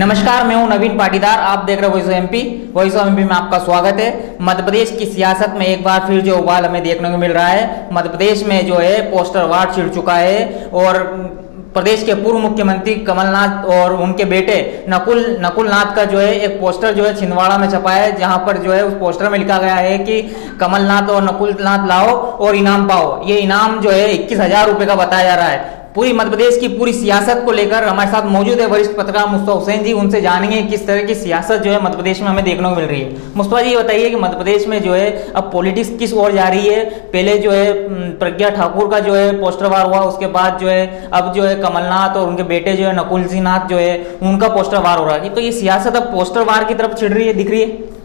नमस्कार, मैं हूं नवीन पाटीदार। आप देख रहे हैं वॉइस ऑफ एमपी में आपका स्वागत है। मध्य प्रदेश की सियासत में एक बार फिर जो उबाल हमें देखने को मिल रहा है। मध्य प्रदेश में जो है पोस्टर वार छिड़ चुका है और प्रदेश के पूर्व मुख्यमंत्री कमलनाथ और उनके बेटे नकुल नाथ का जो है एक पोस्टर जो है छिंदवाड़ा में छपा है, जहां पर जो है उस पोस्टर में लिखा गया है कि कमलनाथ और नकुल नाथ लाओ और इनाम पाओ। ये इनाम जो है 21,000 रुपये का बताया जा रहा है। पूरी मध्य प्रदेश की पूरी सियासत को लेकर हमारे साथ मौजूद है वरिष्ठ पत्रकार मुस्तफा हुसैन जी। उनसे जानेंगे किस तरह की सियासत जो है मध्य प्रदेश में हमें देखने को मिल रही है। मुस्तफा जी, ये बताइए कि मध्य प्रदेश में जो है अब पॉलिटिक्स किस ओर जा रही है। पहले जो है प्रज्ञा ठाकुर का जो है पोस्टर वार हुआ, उसके बाद जो है अब जो है कमलनाथ और उनके बेटे जो है नकुल सिंह नाथ जो है उनका पोस्टर वार हो रहा है। तो ये सियासत अब पोस्टर वार की तरफ छिड़ रही है, दिख रही है।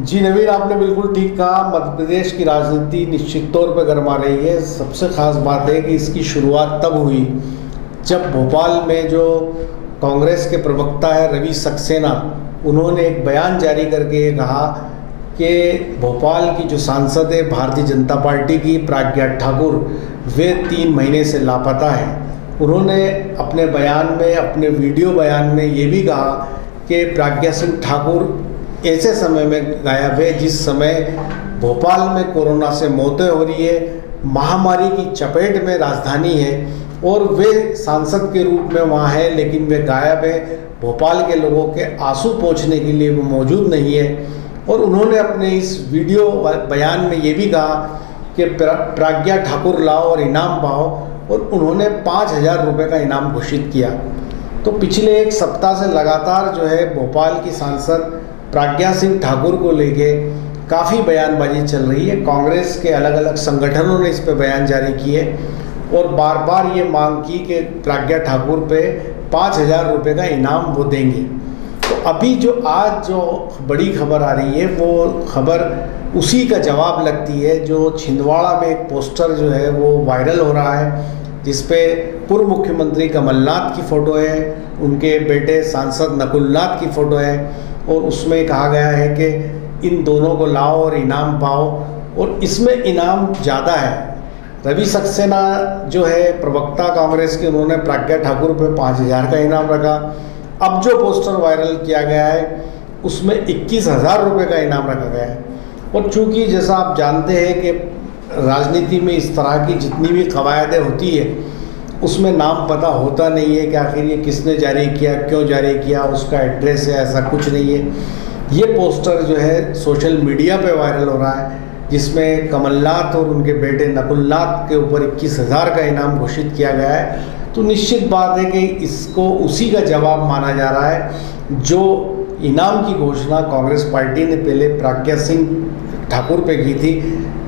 जी नवीन, आपने बिल्कुल ठीक कहा। मध्य प्रदेश की राजनीति निश्चित तौर पर गरमा रही है। सबसे खास बात है कि इसकी शुरुआत तब हुई जब भोपाल में जो कांग्रेस के प्रवक्ता है रवि सक्सेना, उन्होंने एक बयान जारी करके ये कहा कि भोपाल की जो सांसद है भारतीय जनता पार्टी की प्रज्ञा ठाकुर, वे 3 महीने से लापता है। उन्होंने अपने बयान में, अपने वीडियो बयान में ये भी कहा कि प्रज्ञा सिंह ठाकुर ऐसे समय में गायब है जिस समय भोपाल में कोरोना से मौतें हो रही है, महामारी की चपेट में राजधानी है और वे सांसद के रूप में वहाँ है, लेकिन वे गायब है। भोपाल के लोगों के आंसू पोंछने के लिए वो मौजूद नहीं है। और उन्होंने अपने इस वीडियो बयान में ये भी कहा कि प्रज्ञा ठाकुर लाओ और इनाम पाओ, और उन्होंने 5,000 रुपये का इनाम घोषित किया। तो पिछले 1 सप्ताह से लगातार जो है भोपाल की सांसद प्रज्ञा सिंह ठाकुर को लेके काफ़ी बयानबाजी चल रही है। कांग्रेस के अलग अलग संगठनों ने इस पे बयान जारी किए और बार बार ये मांग की कि प्रज्ञा ठाकुर पे 5,000 रुपये का इनाम वो देंगे। तो अभी जो आज जो बड़ी खबर आ रही है वो खबर उसी का जवाब लगती है, जो छिंदवाड़ा में एक पोस्टर जो है वो वायरल हो रहा है, जिसपे पूर्व मुख्यमंत्री कमलनाथ की फ़ोटो है, उनके बेटे सांसद नकुल नाथ की फ़ोटो है, और उसमें कहा गया है कि इन दोनों को लाओ और इनाम पाओ। और इसमें इनाम ज़्यादा है। रवि सक्सेना जो है प्रवक्ता कांग्रेस के, उन्होंने प्रज्ञा ठाकुर पे 5,000 का इनाम रखा। अब जो पोस्टर वायरल किया गया है उसमें 21,000 रुपये का इनाम रखा गया है। और चूँकि जैसा आप जानते हैं कि राजनीति में इस तरह की जितनी भी कवायदें होती है उसमें नाम पता होता नहीं है कि आखिर ये किसने जारी किया, क्यों जारी किया, उसका एड्रेस है, ऐसा कुछ नहीं है। ये पोस्टर जो है सोशल मीडिया पे वायरल हो रहा है, जिसमें कमलनाथ और उनके बेटे नकुल नाथ के ऊपर 21,000 का इनाम घोषित किया गया है। तो निश्चित बात है कि इसको उसी का जवाब माना जा रहा है जो इनाम की घोषणा कांग्रेस पार्टी ने पहले प्रज्ञा सिंह ठाकुर पे की थी।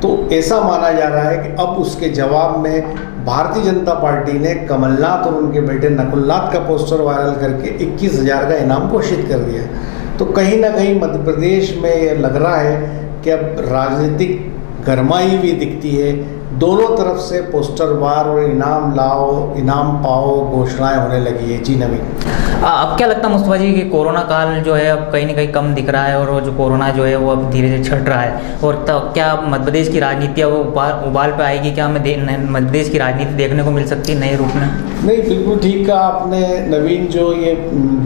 तो ऐसा माना जा रहा है कि अब उसके जवाब में भारतीय जनता पार्टी ने कमलनाथ और उनके बेटे नकुल नाथ का पोस्टर वायरल करके 21,000 का इनाम घोषित कर दिया। तो कहीं ना कहीं मध्य प्रदेश में ये लग रहा है कि अब राजनीतिक गरमाई भी दिखती है। दोनों तरफ से पोस्टर वार और इनाम लाओ इनाम पाओ घोषणाएं होने लगी है। जी नवीन, अब क्या लगता है मुस्तफा जी कि कोरोना काल जो है अब कहीं ना कहीं कम दिख रहा है और जो कोरोना जो है वो अब धीरे धीरे छट रहा है, और तो क्या मध्य प्रदेश की राजनीति अब उबाल पे आएगी? क्या हमें मध्य प्रदेश की राजनीति देखने को मिल सकती है नए रूप में? नहीं, बिल्कुल ठीक कहा आपने नवीन। जो ये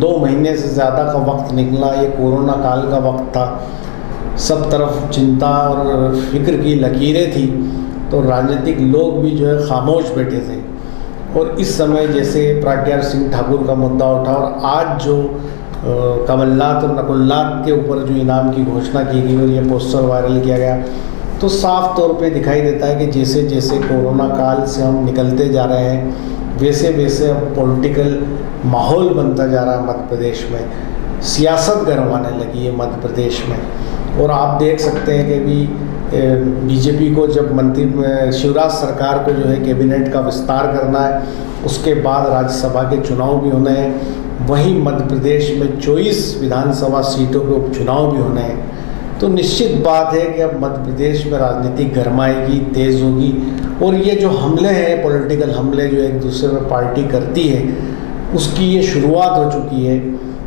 2 महीने से ज़्यादा का वक्त निकला, ये कोरोना काल का वक्त था। सब तरफ चिंता और फिक्र की लकीरें थी, तो राजनीतिक लोग भी जो है खामोश बैठे थे। और इस समय जैसे प्रज्ञा सिंह ठाकुर का मुद्दा उठा और आज जो कमलनाथ और नकुल नाथ के ऊपर जो इनाम की घोषणा की गई और ये पोस्टर वायरल किया गया, तो साफ तौर पे दिखाई देता है कि जैसे जैसे कोरोना काल से हम निकलते जा रहे हैं वैसे वैसे अब पॉलिटिकल माहौल बनता जा रहा है मध्य प्रदेश में। सियासत गरमाने लगी है मध्य प्रदेश में। और आप देख सकते हैं कि भी बीजेपी को जब शिवराज सरकार को जो है कैबिनेट का विस्तार करना है, उसके बाद राज्यसभा के चुनाव भी होने हैं, वहीं मध्य प्रदेश में 24 विधानसभा सीटों पे उपचुनाव भी होने हैं। तो निश्चित बात है कि अब मध्य प्रदेश में राजनीति गरमाएगी, तेज़ होगी। और ये जो हमले हैं, पॉलिटिकल हमले जो एक दूसरे पर पार्टी करती है, उसकी ये शुरुआत हो चुकी है।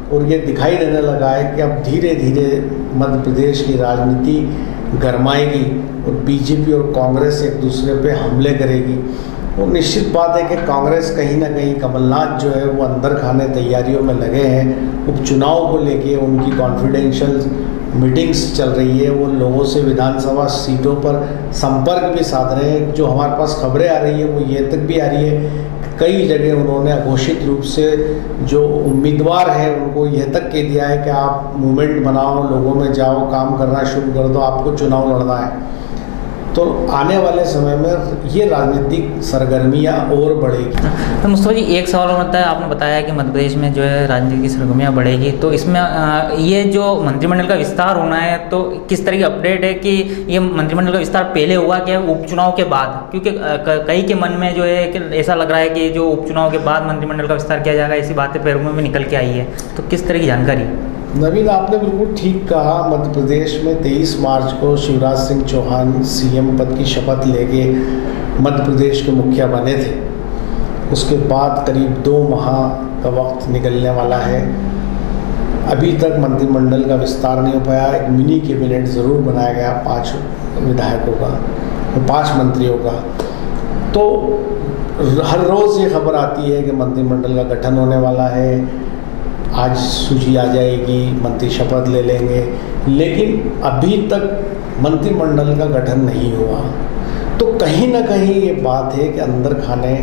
और ये दिखाई देने लगा है कि अब धीरे धीरे मध्य प्रदेश की राजनीति गरमाएगी और बीजेपी और कांग्रेस एक दूसरे पे हमले करेगी। वो निश्चित बात है कि कांग्रेस कहीं ना कहीं कमलनाथ जो है वो अंदर खाने तैयारियों में लगे हैं। उपचुनाव को लेके उनकी कॉन्फिडेंशियल मीटिंग्स चल रही है, वो लोगों से विधानसभा सीटों पर संपर्क भी साध रहे हैं। जो हमारे पास खबरें आ रही है वो ये तक भी आ रही है, कई जगह उन्होंने अघोषित रूप से जो उम्मीदवार हैं उनको यह तक कह दिया है कि आप मूवमेंट बनाओ, लोगों में जाओ, काम करना शुरू कर दो, आपको चुनाव लड़ना है। तो आने वाले समय में ये राजनीतिक सरगर्मियाँ और बढ़ेगी। तो मुस्तफा जी, एक सवाल और होता है, आपने बताया कि मध्य प्रदेश में जो है राजनीति की सरगर्मियाँ बढ़ेगी, तो इसमें ये जो मंत्रिमंडल का विस्तार होना है तो किस तरह की अपडेट है कि ये मंत्रिमंडल का विस्तार पहले हुआ क्या उपचुनाव के बाद? क्योंकि कई के मन में जो है कि ऐसा लग रहा है कि जो उपचुनाव के बाद मंत्रिमंडल का विस्तार किया जाएगा, ऐसी बातें पैरों में निकल के आई है, तो किस तरह की जानकारी? नवीन, आपने बिल्कुल ठीक कहा। मध्य प्रदेश में 23 मार्च को शिवराज सिंह चौहान सीएम पद की शपथ लेके मध्य प्रदेश के मुखिया बने थे। उसके बाद करीब 2 माह का वक्त निकलने वाला है, अभी तक मंत्रिमंडल का विस्तार नहीं हो पाया। एक मिनी कैबिनेट ज़रूर बनाया गया 5 विधायकों का, 5 मंत्रियों का। तो हर रोज़ ये खबर आती है कि मंत्रिमंडल का गठन होने वाला है, आज सूची आ जाएगी, मंत्री शपथ ले लेंगे, लेकिन अभी तक मंत्रिमंडल का गठन नहीं हुआ। तो कहीं ना कहीं ये बात है कि अंदर खाने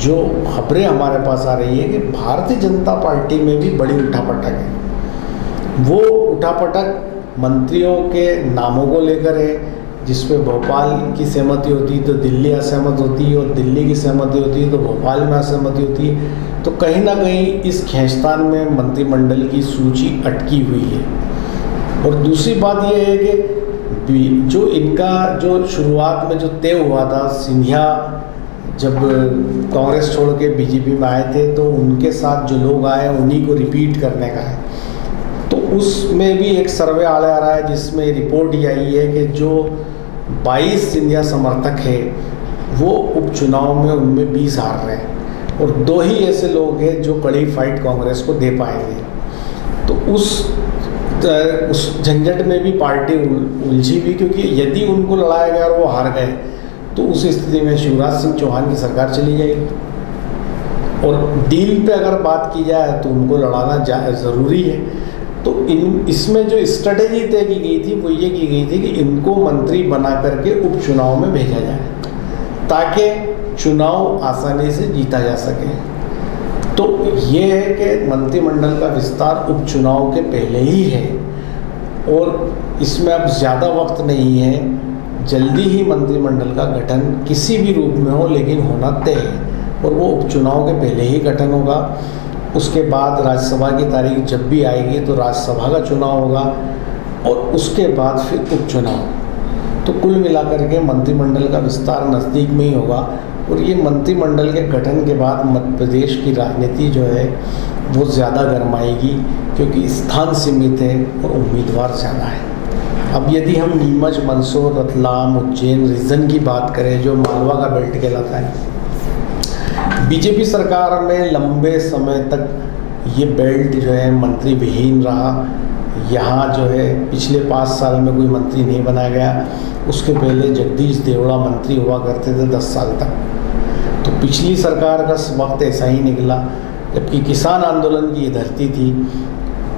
जो खबरें हमारे पास आ रही है कि भारतीय जनता पार्टी में भी बड़ी उठापटक है। वो उठापटक मंत्रियों के नामों को लेकर है, जिसमें भोपाल की सहमति होती तो दिल्ली असहमत होती है, और दिल्ली की सहमति होती तो भोपाल में असहमति होती है। तो कहीं ना कहीं इस खींचतान में मंत्रिमंडल की सूची अटकी हुई है। और दूसरी बात यह है कि जो इनका जो शुरुआत में जो तय हुआ था, सिंधिया जब कांग्रेस छोड़ के बीजेपी में आए थे तो उनके साथ जो लोग आए उन्हीं को रिपीट करने का है। तो उसमें भी एक सर्वे आ रहा है जिसमें रिपोर्ट ये आई है कि जो 22 सिंधिया समर्थक है वो उपचुनाव में उनमें 20 हार रहे हैं, और 2 ही ऐसे लोग हैं जो कड़ी फाइट कांग्रेस को दे पाएंगे। तो उस झंझट में भी पार्टी उलझी हुई, क्योंकि यदि उनको लड़ाया गया और वो हार गए तो उस स्थिति में शिवराज सिंह चौहान की सरकार चली जाएगी। और डील पे अगर बात की जाए तो उनको लड़ाना ज़रूरी है। तो इसमें जो स्ट्रेटेजी तय की गई थी वो ये की गई थी कि इनको मंत्री बना करके उपचुनाव में भेजा जाए ताकि चुनाव आसानी से जीता जा सके। तो ये है कि मंत्रिमंडल का विस्तार उपचुनाव के पहले ही है, और इसमें अब ज़्यादा वक्त नहीं है। जल्दी ही मंत्रिमंडल का गठन किसी भी रूप में हो, लेकिन होना तय है, और वो उपचुनाव के पहले ही गठन होगा। उसके बाद राज्यसभा की तारीख जब भी आएगी तो राज्यसभा का चुनाव होगा, और उसके बाद फिर उपचुनाव। तो कुल मिलाकर के मंत्रिमंडल का विस्तार नज़दीक में ही होगा, और ये मंत्रिमंडल के गठन के बाद मध्य प्रदेश की राजनीति जो है वो ज़्यादा गरमाएगी, क्योंकि स्थान सीमित है और उम्मीदवार ज़्यादा है। अब यदि हम नीमच, मंदसौर, रतलाम, उज्जैन रीजन की बात करें जो मालवा का बेल्ट कहलाता है, बीजेपी सरकार में लंबे समय तक ये बेल्ट जो है मंत्री विहीन रहा। यहाँ जो है पिछले 5 साल में कोई मंत्री नहीं बनाया गया। उसके पहले जगदीश देवड़ा मंत्री हुआ करते थे 10 साल तक। तो पिछली सरकार का वक्त ऐसा ही निकला, जबकि किसान आंदोलन की ये धरती थी,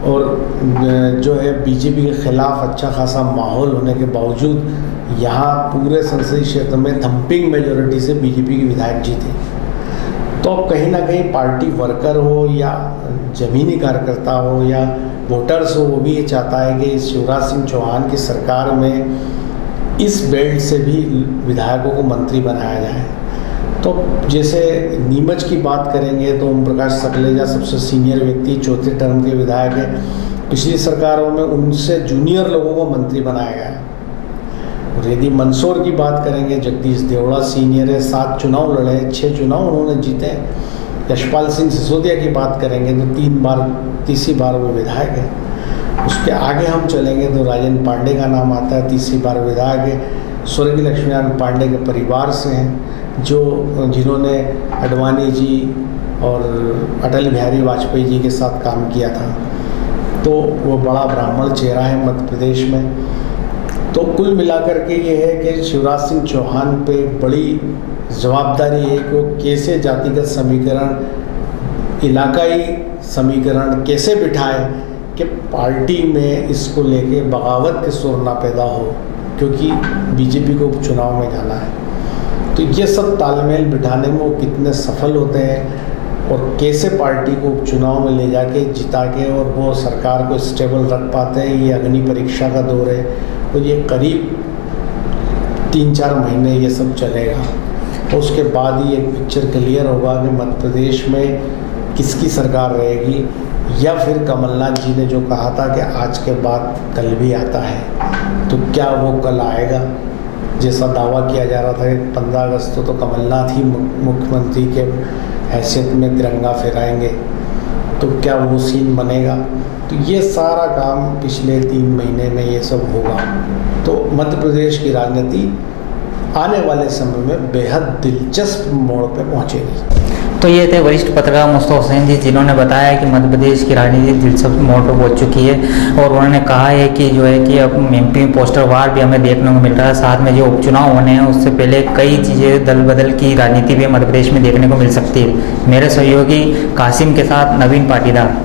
और जो है बीजेपी के खिलाफ अच्छा खासा माहौल होने के बावजूद यहाँ पूरे संसदीय क्षेत्र में थम्पिंग मेजोरिटी से बीजेपी के विधायक जीते। तो अब कहीं ना कहीं पार्टी वर्कर हो या ज़मीनी कार्यकर्ता हो या वोटर्स हो, वो भी ये चाहता है कि शिवराज सिंह चौहान की सरकार में इस बेल्ट से भी विधायकों को मंत्री बनाया जाए। तो जैसे नीमच की बात करेंगे तो ओम प्रकाश सकलेजा सबसे सीनियर व्यक्ति, 4थे टर्म के विधायक हैं। पिछली सरकारों में उनसे जूनियर लोगों को मंत्री बनाया गया है। और यदि मंदसौर की बात करेंगे, जगदीश देवड़ा सीनियर है, 7 चुनाव लड़े, 6 चुनाव उन्होंने जीते। यशपाल सिंह सिसोदिया की बात करेंगे तो तीसरी बार वो विधायक है। उसके आगे हम चलेंगे तो राजेंद्र पांडे का नाम आता है, तीसरी बार विधायक है। स्वर्गीय लक्ष्मीनारायण पांडे के परिवार से हैं, जिन्होंने अडवाणी जी और अटल बिहारी वाजपेयी जी के साथ काम किया था। तो वो बड़ा ब्राह्मण चेहरा है मध्य प्रदेश में। तो कुल मिलाकर के ये है कि शिवराज सिंह चौहान पे बड़ी जवाबदारी है कि वो कैसे जातिगत समीकरण, इलाकाई समीकरण कैसे बिठाए कि पार्टी में इसको लेके बगावत के सुर ना पैदा हो, क्योंकि बीजेपी को उपचुनाव में जाना है। तो ये सब तालमेल बिठाने में वो कितने सफल होते हैं और कैसे पार्टी को उपचुनाव में ले जाके जिता के और वो सरकार को स्टेबल रख पाते हैं, ये अग्नि परीक्षा का दौर है। तो ये करीब 3-4 महीने ये सब चलेगा, और उसके बाद ही एक पिक्चर क्लियर होगा कि मध्य प्रदेश में किसकी सरकार रहेगी, या फिर कमलनाथ जी ने जो कहा था कि आज के बाद कल भी आता है, तो क्या वो कल आएगा? जैसा दावा किया जा रहा था कि 15 अगस्त तो कमलनाथ ही मुख्यमंत्री के हैसियत में तिरंगा फहराएंगे, तो क्या वो सीन बनेगा? तो ये सारा काम पिछले 3 महीने में ये सब होगा। तो मध्य प्रदेश की राजनीति आने वाले समय में बेहद दिलचस्प मोड़ पे पहुंचेगी। तो ये थे वरिष्ठ पत्रकार मुस्तफा हुसैन जी, जिन्होंने बताया कि मध्य प्रदेश की राजनीति दिलचस्प मोड़ पर पहुंच चुकी है, और उन्होंने कहा है कि जो है कि अब एमपी में पोस्टर वार भी हमें देखने को मिल रहा है। साथ में जो उपचुनाव होने हैं उससे पहले कई चीज़ें दल बदल की राजनीति भी मध्य प्रदेश में देखने को मिल सकती है। मेरे सहयोगी कासिम के साथ नवीन पाटीदार।